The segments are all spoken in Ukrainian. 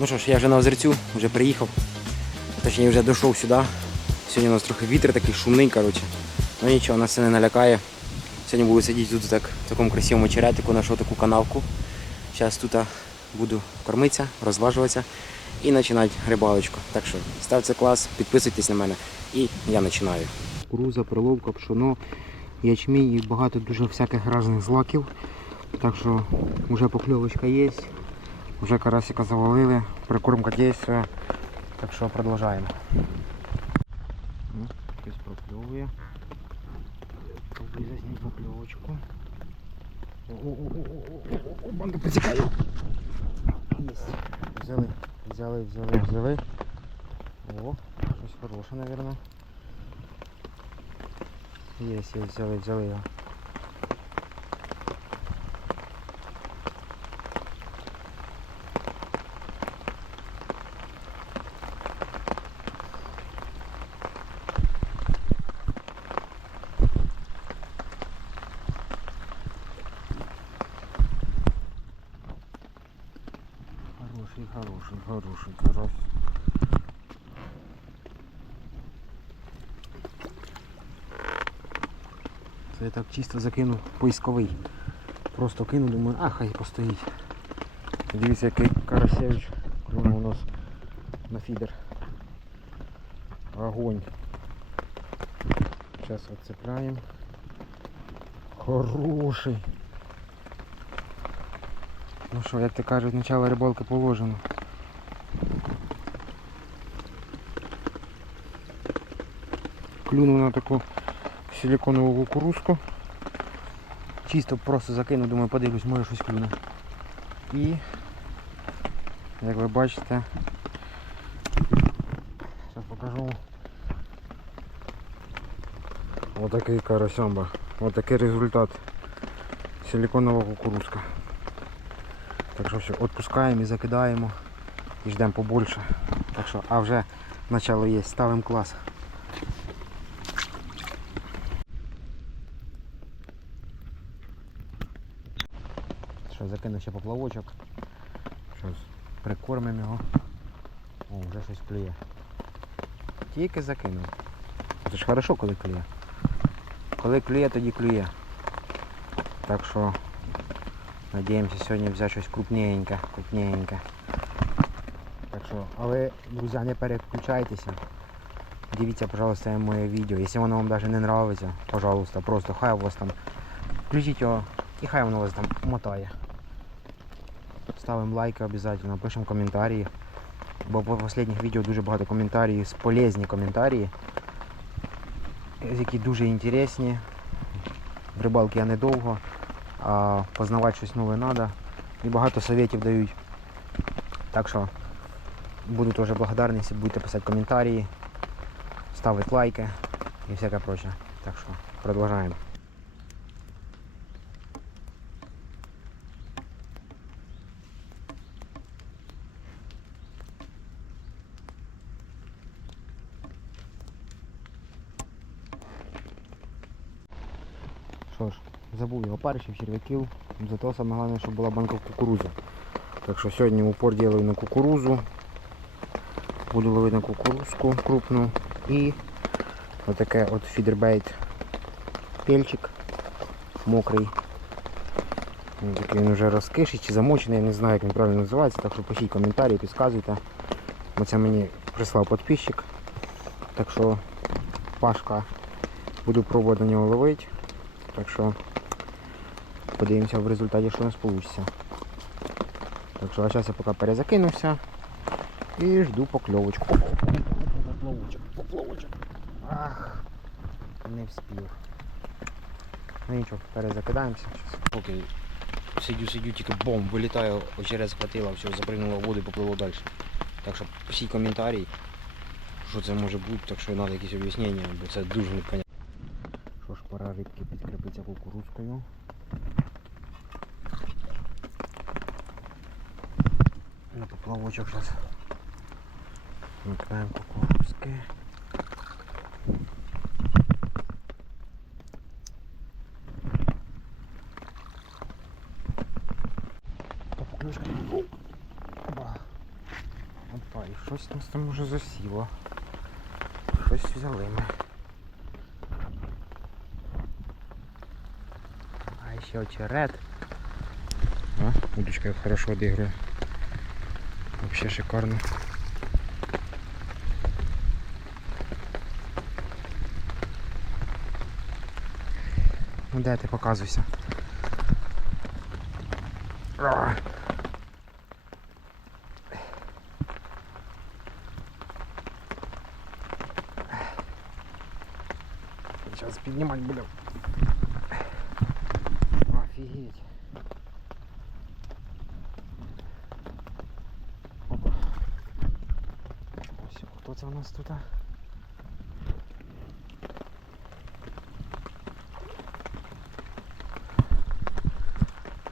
Ну що ж, я вже на озерцю, вже приїхав. Точніше, вже дійшов сюди. Сьогодні у нас трохи вітер такий шумний, коротше. Ну нічого, нас це не налякає. Сьогодні буду сидіти тут так, в такому красивому черетику, знайшов таку канавку. Зараз тут буду кормитися, розважуватися і починати рибалочку. Так що ставте клас, підписуйтесь на мене і я починаю. Кукуруза, приловка, пшоно, ячмінь і багато дуже всяких різних злаків. Так що вже покльовочка є, вже карасика завалили, прикормка дійствує. Так що продовжуємо. Ну, Хтось прокльовує. Пробуй заснять покльовочку. О-о-о-о-о-о-о, банка потікає. Єсть. Взяли, взяли, взяли, взяли. О, щось хороше, наверное. Есть, есть, взяли, взяли його. Чисто закинув поисковий. Просто кинув, думаю, а хай постоїть. Дивіться, який карасевич клюнув у нас на фідер. Огонь. Зараз відцепляємо. Хороший. Ну що, як ти кажуть, начало рибалки положено. Клюнув на таку силиконову кукурузку. Чисто просто закинув, думаю, подивлюсь, може щось клюне. І, як ви бачите, зараз покажу. Отакий карасямба. Отакий результат. Силиконова кукурузка. Так що все, відпускаємо і закидаємо і ждемо побольше. Так що, а вже начало є, ставимо клас. Що, закину ще поплавочок. Щось прикормимо його. О, вже щось клює. Тільки закинув. Це ж хорошо, коли клює. Коли клює, тоді клює. Так що надіємося сьогодні взяти щось крупненьке, крупненьке. Так що, але, друзі, не переключайтеся. Дивіться, пожалуйста, моє відео. Якщо воно вам навіть не нравиться, пожалуйста, просто хай у вас там включіть його і хай воно вас там мотає. Ставимо лайки обов'язково, пишемо коментарі. Бо по останніх відео дуже багато коментарів, полезні коментарі, які дуже інтересні. В рибалки я недовго, а познавати щось нове треба. І багато советів дають. Так що буду теж благодарний, якщо будете писати коментарі, ставити лайки і всяке проче. Так що продовжуємо. Що ж, забув я опаришів, черв'яків, зато саме головне, щоб була банка кукурузи. Так що сьогодні упор делаю на кукурузу. Буду ловити на кукурузку крупну і отаке от фідербейт пельчик мокрий. Такий він вже розкиший чи замочений, я не знаю як він правильно називається, так що пишіть коментарі, підказуйте. Бо це мені прислав підписчик. Так що Пашка буду пробувати на нього ловити. Так що подивимося в результаті, що у нас вийде. Так що а зараз я поки перезакинувся і жду покльовочку. Поплавочок, поплавочок. Ах, не вспів. Ну нічого, перезакидаємося. Поки сидю, сидю, тільки бом, вилітаю, очеред схватила, все, запригнула в воду і поплило далі. Так що пишіть коментарі, що це може бути, так що треба якісь об'яснення, бо це дуже непонятно. Що ж, пора рибки підкріпитися кукурузкою. Поплавочок зараз. Вмикаємо кукурузки. Поклюшка. Оба. щось нас там уже засіло. Щось взяли ми. А ще очерет. А, удочка хорошо одігрує. Вообще шикарно. Ну де ти показуйся? А. Сейчас піднімати будемо. Офігеть. Опа. Ось, хто це у нас тут?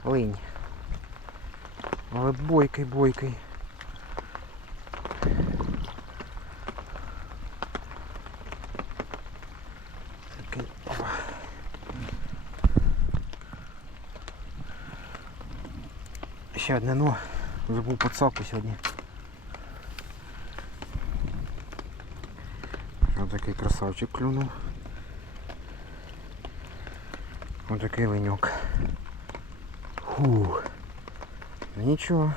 Линь. Але бойкий, бойкий. Такий. Опа. Ще одне, ну, забув подсаку сьогодні. красавчик клюнув. Ось такий леньок. Фух. Ну нічого.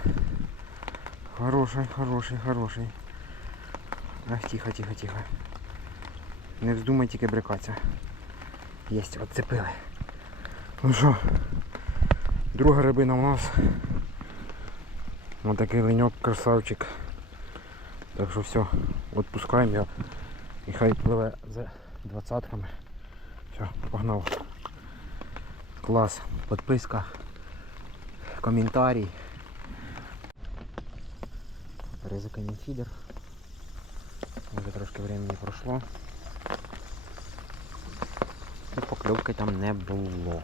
Хороший, хороший, хороший. Ах, тихо, тихо, тихо. Не вздумай тільки брикатися. Єсть, отцепили. Ну що, друга рибина у нас. Ось такий леньок, красавчик. Так що все, відпускаємо його. І хай пливе за двадцятками. Все, погнав. Клас, підписка, коментарій. Ризиканий фідер. Вже трошки времени пройшло. І покльовки там не було.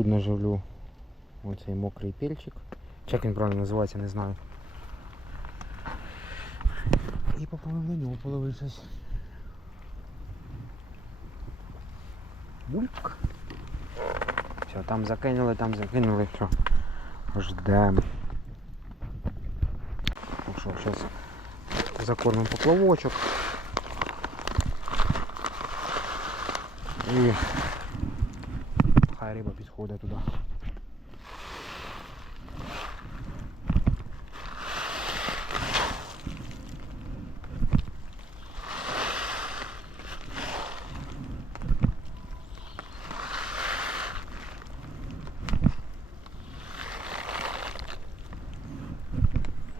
Тут наживлю оцей мокрий пельчик. Чи Як він правильно називається, не знаю. І попалив на нього, половив. Бульк. Все, там закинули, там закинули, все. Ждем. Ну що, зараз закормимо поплавочок. І підходить туди.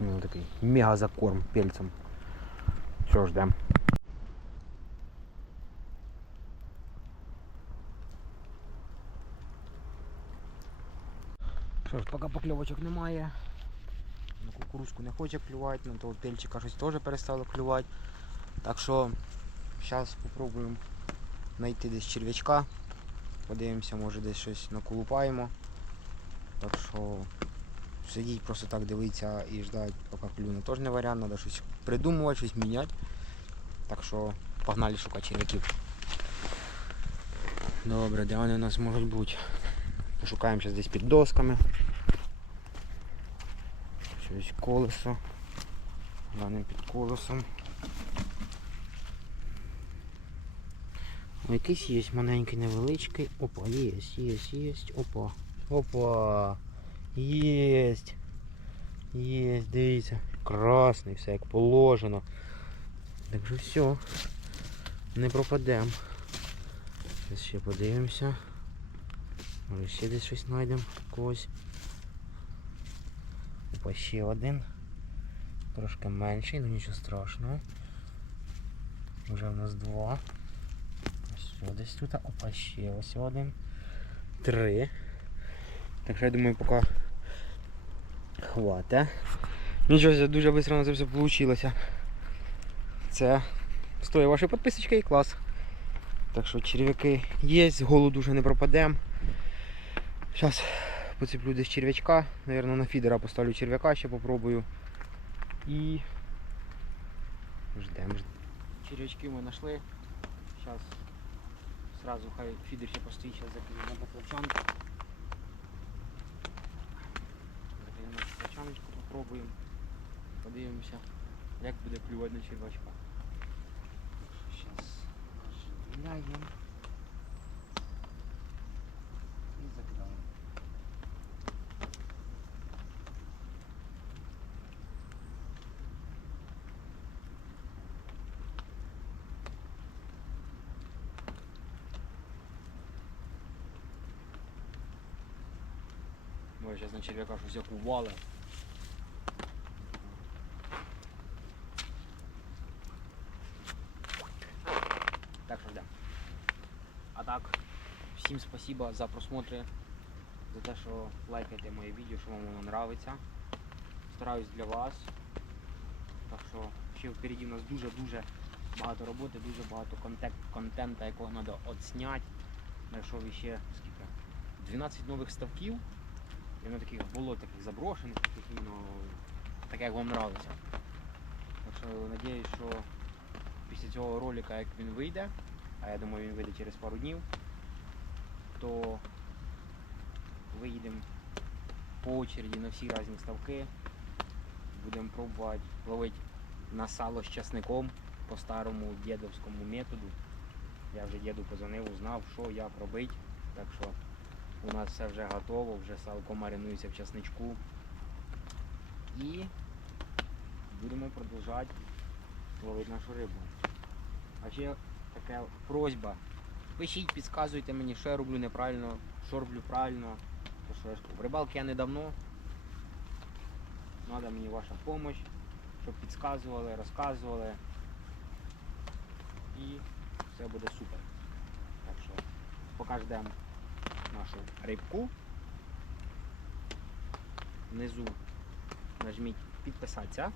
Ну, такий мега закорм пельцем. Що ждем. Поки покльовочок немає. На кукурузку не хоче клювати, на того пельчика щось теж перестало клювати. Так що зараз спробуємо знайти десь черв'ячка. Подивимося, може десь щось наколупаємо. Так що сидіть просто так дивитися і ждати, поки клюне теж не варіант, треба щось придумувати, щось міняти. Так що погнали шукати черв'яків. Добре, де вони у нас можуть бути? Пошукаємо зараз десь під досками. Щось колесо. Глянемо під колесом. Якийсь є маленький невеличкий. Опа, є, є, є. Опа. Опа. Єсть. Єсть, дивіться. Красний, все як положено. Так що все. Не пропадемо. Зараз ще подивимося. Може ще десь щось знайдемо когось. Опа, ще один. Трошки менший, ну нічого страшного. Вже в нас два. Ось десь тут. Опа, ще ось один. Три. Так що я думаю, поки хвата. Нічого, дуже швидко на це все вийшло. Це стоїть вашої підписочки і клас. Так що черв'яки є, з голоду вже не пропадемо. Зараз поцеплю десь черв'ячка. Наверное, на фідера поставлю черв'яка, ще попробую. І ждем, ждем. Черв'ячки ми знайшли. Зараз сразу хай фідер ще постоїть, зараз закинемо на поплавчанку. Закинемо поплавчаночку, попробуємо. Подивимося, як буде клювати на черв'ячка. Зараз оживляємо. Закидаємо. Ой, зараз на черв'яка щось як. Так що ждем. А так, всім спасибо за просмотри, за те, що лайкаєте моє відео, що вам воно нравиться. Стараюсь для вас. Так що ще впереді у нас дуже-дуже багато роботи, дуже багато контент, контента, якого треба отсняти. Знайшов іще скільки? 12 нових ставків. Воно таких було таких заброшених, таких іменно таке, як вам нравиться. Так що надіюсь, що після цього ролика, як він вийде, а я думаю він вийде через пару днів, то виїдемо по очереді на всі різні ставки. Будемо пробувати ловити на сало з часником по старому дідовському методу. Я вже діду позвонив, узнав, що як робити. Так що у нас все вже готово, вже салко маринується в часничку. І будемо продовжувати ловити нашу рибу. А ще така просьба. Пишіть, підказуйте мені, що я роблю неправильно, що роблю правильно. То що я в рибалки я недавно. Треба мені ваша допомога, щоб підказували, розказували. І все буде супер. Так що поки ждемо нашу рибку. Внизу нажміть підписатися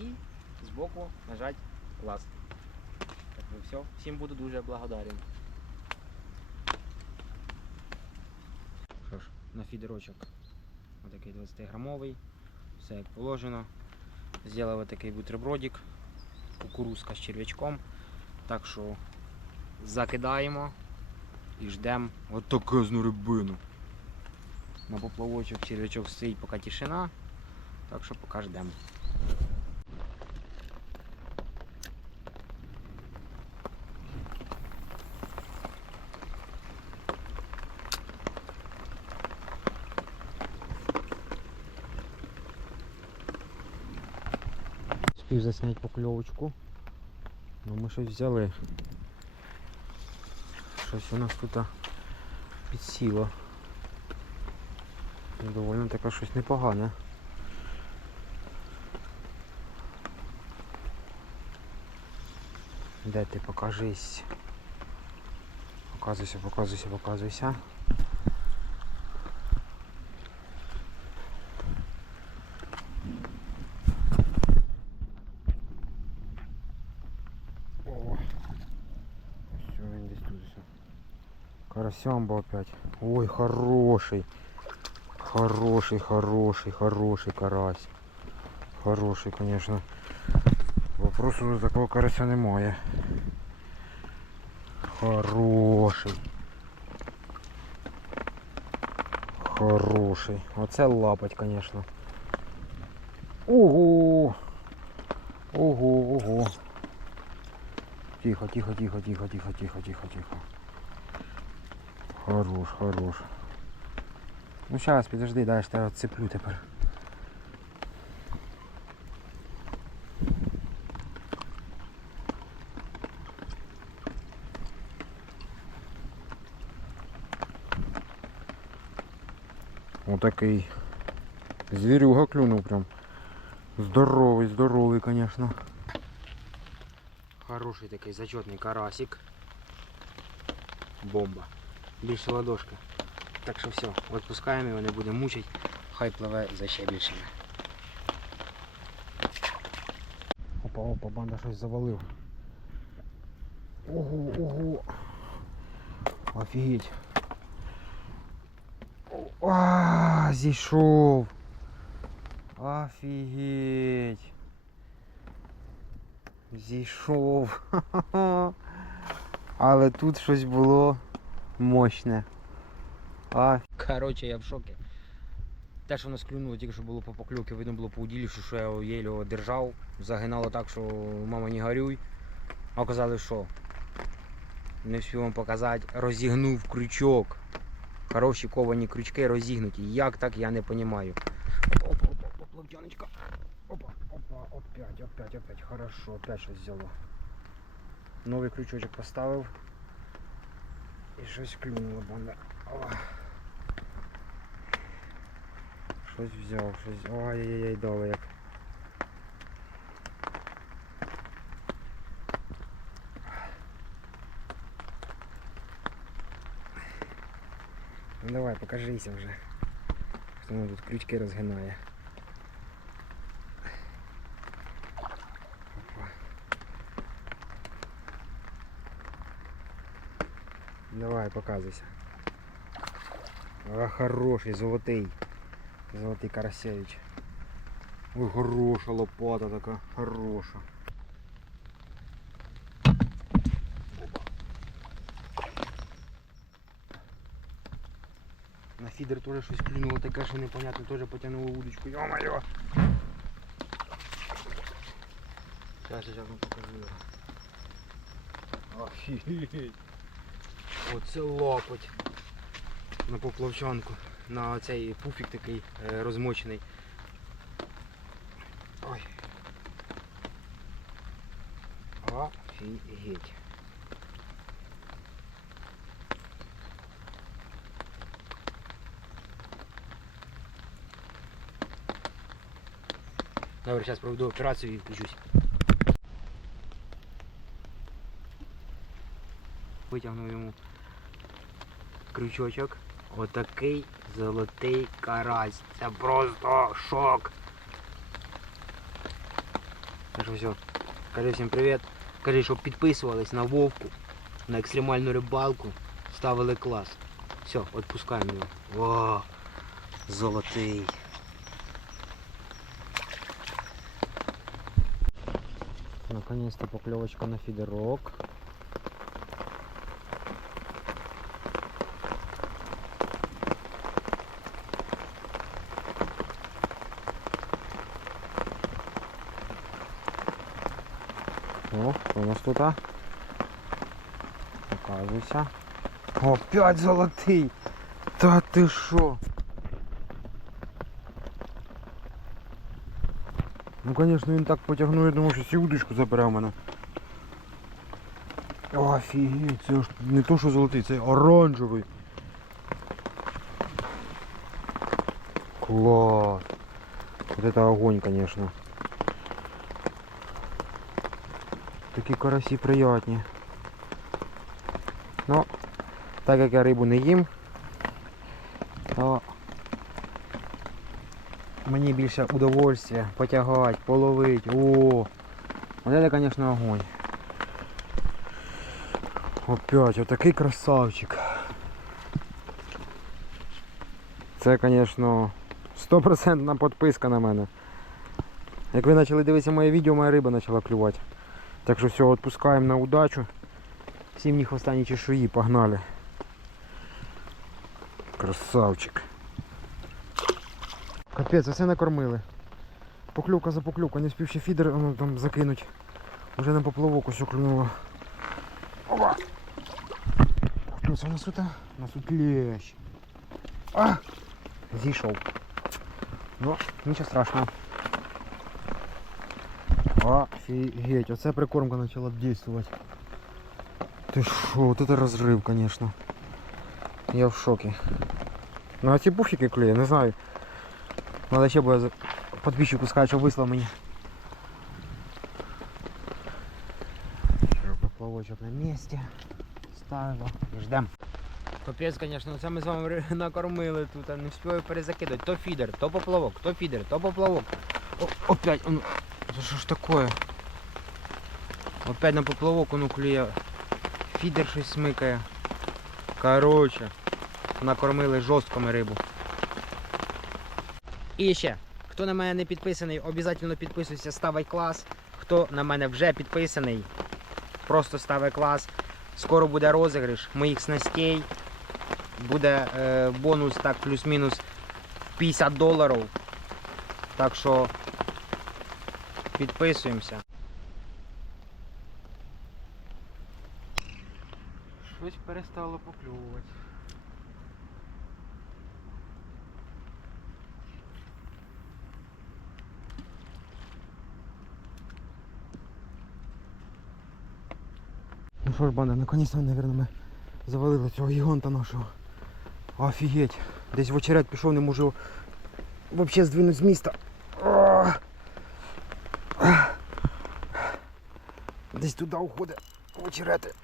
і збоку нажать клас. Так ну все. Всім буду дуже благодарен. Що ж, на фідерочок отакий 20 грамовий, все як положено. Зробив такий бутербродик, кукурузка з черв'ячком. Так що закидаємо і ждемо отаку рибину. На поплавочок черв'ячок стоїть поки тишина, так що поки ждемо. Спів засняти покльовочку. Ну ми щось взяли. Щось у нас тут підсіло. Довольно таке щось непогане. Де ти покажись? Показуйся, показуйся, показуйся. О, все, він десь тут все. Карасямба опять. Ой, хороший. Хороший, хороший, хороший карась. Хороший, конечно. Вопросу до такого карася немає. Хороший. Хороший. Оце лапать, конечно. Ого! Ого, ого. Тихо, тихо, тихо, тихо, тихо, тихо, тихо, тихо. Хорош, хорош. Ну зараз, підожди, дай я отцеплю тепер. Отакий. Звірюга клюнув прям. Здоровий, здоровий, конечно. Хороший такий зачетний карасик. Бомба. Більше ладошка. Так що все, відпускаємо його, не будемо мучити. Хай пливе за ще більшими. Опа, опа, банда щось завалив. Ого, ого. Офігеть. А, зійшов. Офігеть. Зійшов. Але тут щось було мощне. А... Коротше, я в шокі. Те, що нас клюнуло, тільки що було по поклюки, видно було по уділі, що я його держав. Загинало так, що мама не горюй. А казали, що не встиг вам показати, розігнув крючок. Хороші ковані крючки розігнуті. Як так, я не розумію. Опа, опа, опа, плавтяночка. Опа, опа, опять, опять, опять. Хорошо, опять щось взяло. Новий крючочок поставив. І щось клюнуло, банда. Щось взяв, щось. Ой-ой-ой, дало як. Ну давай, покажися вже. Хто нам тут крючки розгинає. Давай, показуйся. А, хороший, золотий. Золотий Карасевич. Ой, хороша лопата така, хороша. На фідер теж щось клюнуло, таке, що непонятно, теж потягнуло удочку. Йо-моє! Зараз, зараз вам покажу його. Офігеть! Оце лопать. На поплавчанку. На цей пуфік такий е, розмочений. Ой. Офігеть. Добре, зараз проведу операцію і включусь. Витягнув йому крючочок. Отакий золотий карась. Це просто шок. Так все. Кажи всім привіт. Кажи, щоб підписувались на Вовку, на екстремальну рибалку, ставили клас. Все, відпускаємо його. О, золотий. Наконец-то поклевочка на фидерок. О, тут? Показывайся. Опять золотий! Та ти що? Ну конечно він так потягнув, я думав, що всю удочку забере в мене. Офігеть, це ж не то, що золотий, це оранжевий. Класс. Вот это огонь, конечно. Такі карасі приятні. Ну, так як я рибу не їм, то мені більше удовольствия потягати, половити. О, это, конечно, огонь. Опять, отакий красавчик. Це, конечно, стопроцентна підписка на мене. Як ви почали дивитися моє відео, моя риба почала клювати. Так що все, відпускаємо на удачу. Всім ні хвоста, ні чешуї, погнали. Красавчик. Капець, все накормили. Поклювка за поклювка, не встиг ще фідер ну, там закинуть. Уже на поплавок усе клюнуло. Опа! Хто це у нас тут? У нас тут лещ. А! Зійшов. Ну, нічого страшного. Офігеть, оце прикормка почала действовать. Ти шо, вот это розрив, конечно. Я в шокі. Ну а ці пуфіки клює, не знаю. Надо ще буде подписчику сказати, що вислав мені. Поплавочок на місці. Ставимо і ждем. Капець, звісно, це ми з вами накормили тут, а не встигаю перезакидати. То фідер, то поплавок, то фідер, то поплавок. О, опять, ну, це що ж таке? Опять на поплавок воно клює. Фідер щось смикає. Короче, накормили жорстко ми рибу. І ще, хто на мене не підписаний, обов'язково підписуйся, ставай клас. Хто на мене вже підписаний, просто ставай клас. Скоро буде розіграш моїх снастей. Буде е, бонус так плюс-мінус 50 доларів. Так що підписуємося. Щось перестало поклювати. Ну що ж, банда, наконец-то, наверное, ми завалили цього гіганта нашого. Офігеть. Десь в очеред пішов, не можу взагалі здвинути з міста. А! А! Десь туди уходить очерети.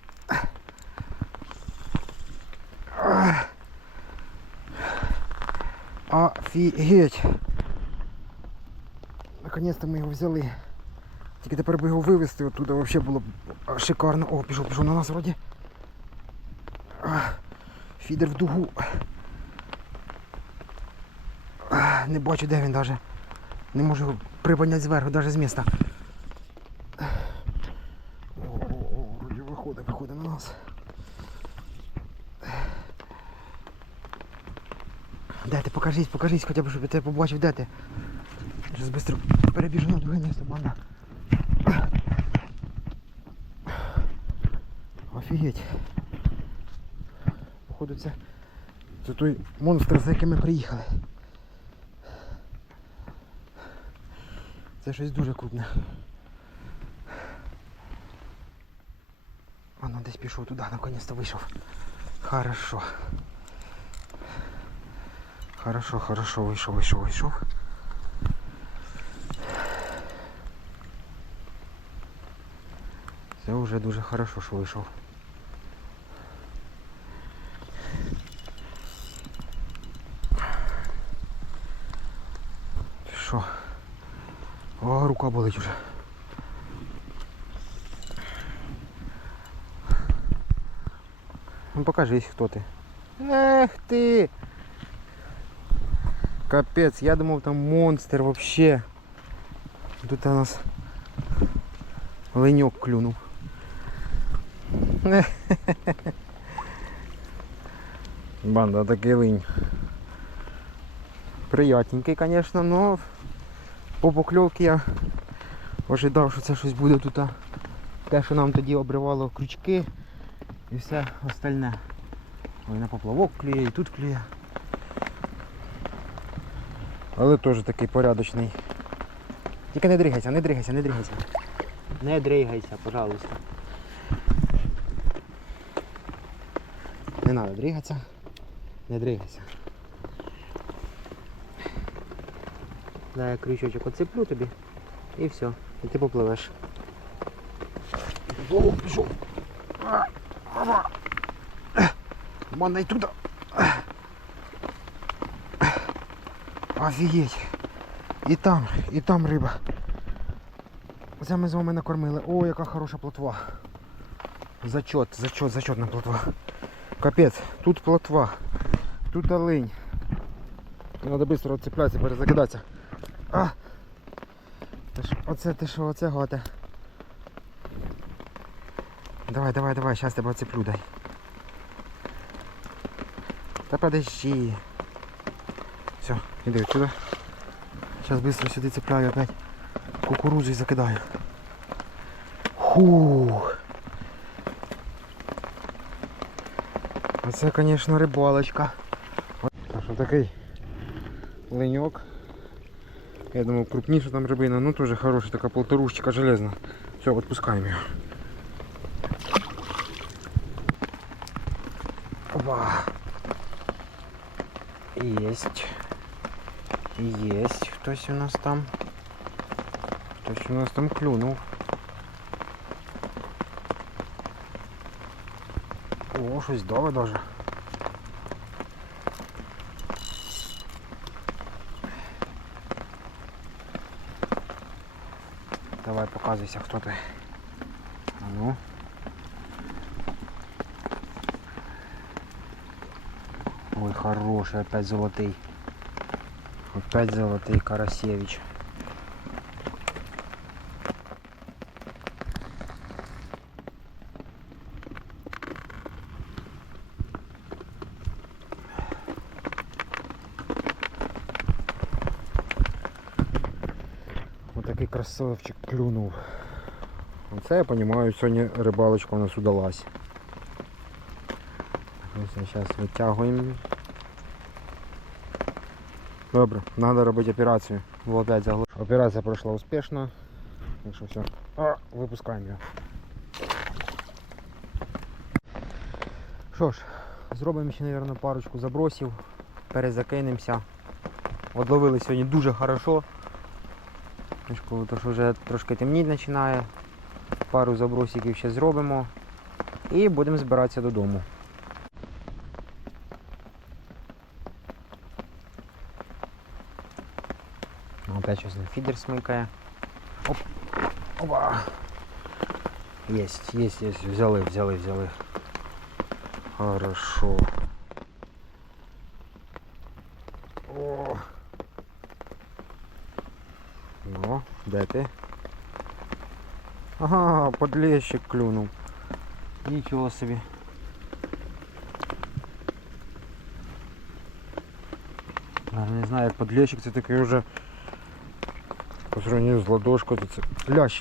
Офігеть. Наконец-то ми його взяли. Тільки тепер би його вивезти оттуда взагалі було б шикарно. О, пішов, пішов на нас вроді. Фідер в дугу. Не бачу, де він навіть. Не можу його приподняти зверху, навіть з міста. О, о, о, вроді виходить, виходить на нас. Де ти? Покажись, покажись, хоча б, щоб я тебе побачив, де ти. Зараз швидко перебіжу на друге місце, банда. Офігеть. Походу це, це той монстр, за яким ми приїхали. Це щось дуже крупне. Воно десь пішов туди, наконец-то вийшов. Хорошо. Хорошо, хорошо, вийшов, вийшов, вийшов. Це вже дуже хорошо, що вийшов. Що? О, рука болить уже. Ну покажись, хто ти. Ех ти! Капець, я думав там монстр вообще. Тут у нас леньок клюнув. Банда такий линь. Приятненький, конечно, но по покльовці я ожидав, що це щось буде тут. Те, що нам тоді обривало крючки і все остальне. Ой, на поплавок клює, і тут клює. Але теж такий порядочний. Тільки не дригайся, не дригайся, не дригайся. Не дригайся, пожалуйста. Не треба дригатися. Не дригайся. Дай я крючочок оцеплю тобі і все. І ти попливеш. О, пішов. А, ава. Туди. Офігеть. І там, і там риба. Це ми з вами накормили. О, яка хороша плотва. Зачет, зачет, зачетна плотва. Капець, тут плотва, тут олень. Треба швидко відцеплятися, перезакидатися. А! Оце ти що, оце готе. Давай, давай, давай, зараз тебе оцеплю дай. Та подожди. Все, іди сюди. Зараз швидко сюди цепляю опять. Кукурузу і закидаю. Фух. Оце, звісно, рибалочка. А що такий леньок. Я думав, крупніша там рибина, ну теж хороша, така полторушечка железна. Все, відпускаємо його. Опа. Єсть. Єсть хтось у нас там. Хтось у нас там клюнув. О, щось дове даже. Давай показуйся, хто ти. А ну. Ой, хороший, опять золотий. Опять золотий Карасевич. Отакий красавчик клюнув. Оце я розумію, сьогодні рибалочка у нас удалась. Ось зараз витягуємо. Добре, треба робити операцію. Бо заглуш. Операція пройшла успішно. Так що все. А, випускаємо його. Що ж, зробимо ще, мабуть, парочку забросів. Перезакинемося. Одловили сьогодні дуже хорошо. Що вже трошки темніти починає. Пару забросиків ще зробимо. І будемо збиратися додому. Опять щось на фідер смикає. Оп. Опа. Есть, есть, есть. Взяли, взяли, взяли. Хорошо. О. Ну, де ти? Ага, подлещик клюнув. Нічого собі. Я не знаю, як подлещик це такий вже По сравнению з ладошкой, то це лящ.